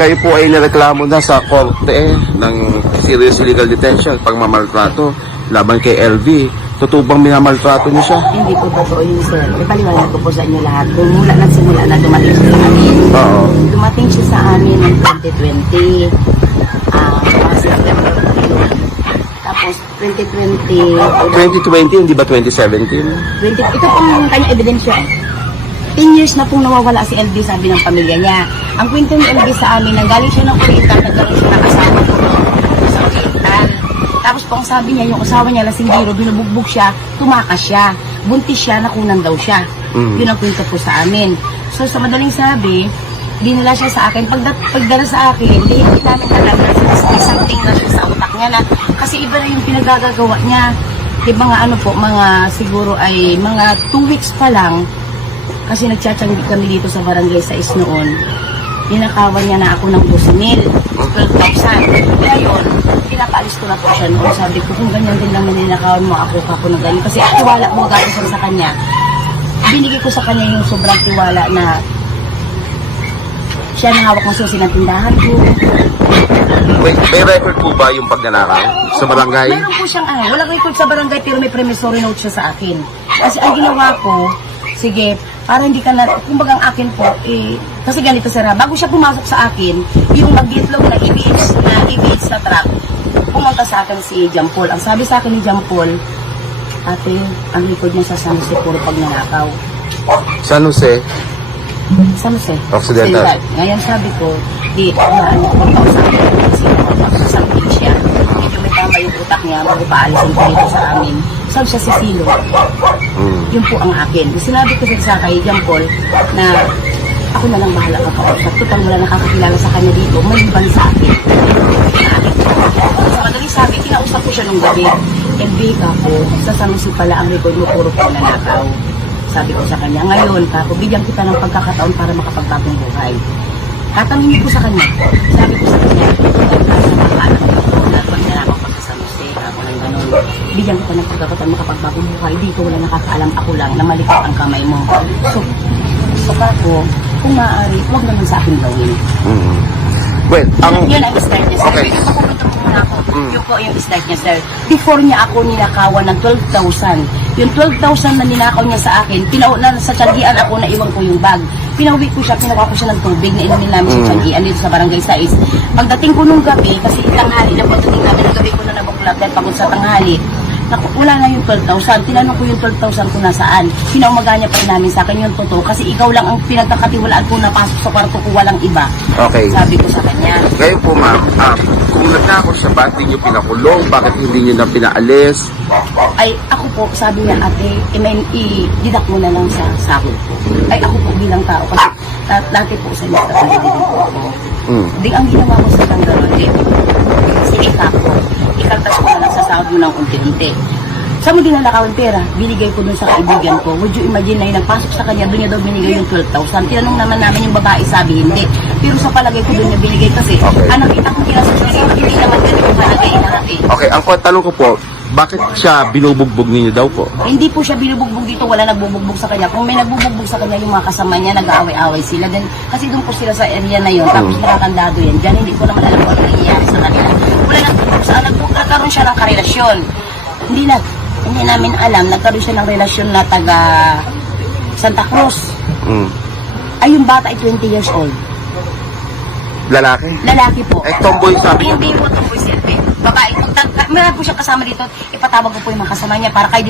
kayo po ay nireklamo na sa korte ng serious illegal detention, pagmamaltrato laban kay LV. Totoo bang minamaltrato niyo siya? Hindi po totoo yun, sir. Ipaliwanag ko po sa inyo lahat. Kung mula nagsimula na dumating siya sa amin. Oo. Dumating siya sa amin noong 2020. September pa yun. Tapos 2020. 2020, hindi ba 2017? Ito pong kanyang ebidensya. 10 years na pong nawawala si LB, sabi ng pamilya niya. Ang kwento ni LB sa amin, nanggaling siya ng Oriental, nagkaroon siya ng asawa ko sa Oriental. Tapos po ang sabi niya, yung asawa niya lasinggero, binubugbog siya, tumakas siya, buntis siya, nakunan daw siya. Yun ang kwento po sa amin. So sa madaling sabi, dinala siya sa akin. Pagdala sa akin, hindi namin alam na may something na siya sa utak niya na, kasi iba na yung pinagagagawa niya. Di mga ano po, mga siguro ay mga 2 weeks pa lang, kasi nagtsatsanggit kami dito sa barangay 6 noon. Ninakawan niya na ako ng 12,000, 12,000. Ngayon, pinapaalis ko na po siya noon. Sabi ko, kung ganyan din lang ninakawan mo ako na ganyan. Kasi tiwala mo gagawin sa kanya. Binigay ko sa kanya yung sobrang tiwala na siya na hawak ng susi ng tindahan ko. May record po ba yung pagnanakaw sa barangay? Meron po siyang walang record sa barangay pero may promissory note siya sa akin. Kasi ang ginawa ko, sige, para hindi ka na, kumbaga ang akin po, kasi ganito sir, bago siya pumasok sa akin, yung mag-itlog na EBH na truck, pumunta sa akin si John Paul. Ang sabi sa akin ni John Paul, ate, ang record niya sa San Jose, puro pagnanakaw. San Jose? San Jose? Occidental. Ngayon sabi ko, ano ko sa akin, kasi nakapasok siya. Medyo may tama yung utak niya, bago paalisin ko dito sa amin. Sabi siya si Silo. Yun po ang akin. Sinabi ko sa kay John Paul na ako na lang bahala kakausap. Total wala nakakakilala sa kanya dito. Maliban sa akin. Sa madaling sabi, kinausap ko siya nung gabi. LB ako, sa San Jose pala ang record mo, puro po nanakaw. Sabi ko sa kanya, ngayon kako, bigyan kita ng pagkakataon para makapagbagong buhay. Tatanungin ko sa kanya. Sabi ko sa kanya, bigyan kita ng pagkakataon makapagbagong buhay. Dito wala nakakaalam, ako lang na malikot ang kamay mo. So kako, kung maaari, huwag naman sa akin gawin. Well, Yun ang start niya, sir. Okay. Papupunta ko muna ako. Yun po yung start niya, sir. Before niya ako ninakawan ng 12,000. Yung 12,000 na ninakaw niya sa akin, na sa tiyanggian ako na iwan ko yung bag. Pinauwi ko siya, pinawa ko siya ng tubig na inumin namin sa tiyanggian dito sa barangay 6. Pagdating ko nung gabi, kasi tanghali na pagdating namin ng gabi ko na nabuklat dahil pagod sa tanghali, wala na yung 12,000. Tinanong ko yung 12,000 ko nasaan. Pinaumaga niya pa rin namin sa akin yung totoo. Kasi ikaw lang ang pinagkakatiwalaan ko na pasok sa kwarto ko, walang iba. Okay. Sabi ko sa kanya. Ngayon po ma'am, kung nagnakaw siya, bakit niyo pinakulong? Bakit hindi niyo na pinaalis? Ay, ako po, sabi niya, ate, i-didak mo na lang sa sahod ko. Ay, ako po bilang tao. Kasi dati po sa inyo, tatalitin po ako. Di ang ginawa ko sa tanggaro, sige kako, ikaltas ko na lang sa sahod mo ng unti-unti. Sa mo din na nakawin pera, binigay ko dun sa kaibigan ko. Would you imagine na yung nagpasok sa kanya, doon niya daw binigay yung 12,000. Tinanong naman namin yung babae, sabi hindi. Pero sa palagay ko doon niya binigay kasi, ang nakita kong kinasusunod, hindi naman ganun yung palagay natin. Okay, ang tanong ko po, bakit siya binubugbog ninyo daw po? Hindi po siya binubugbog dito, wala nagbubugbog sa kanya. Kung may nagbubugbog sa kanya, yung mga kasama niya, nag-aaway-aaway sila. Then, kasi doon po sila sa area na yun, tapos nakakandado yan. Diyan, hindi ko naman alam kung ano nangyayari sa kanila. Wala nagkaroon siya ng karelasyon. Hindi namin alam, nagkaroon siya ng relasyon na taga Santa Cruz. Ay, yung bata ay 20 years old. Lalaki? Lalaki po. Tomboy sabi niyo? Hindi po tomboy, sir. Babae. Meron po siya kasama dito, ipatawag ko po yung mga kasama niya para kayo din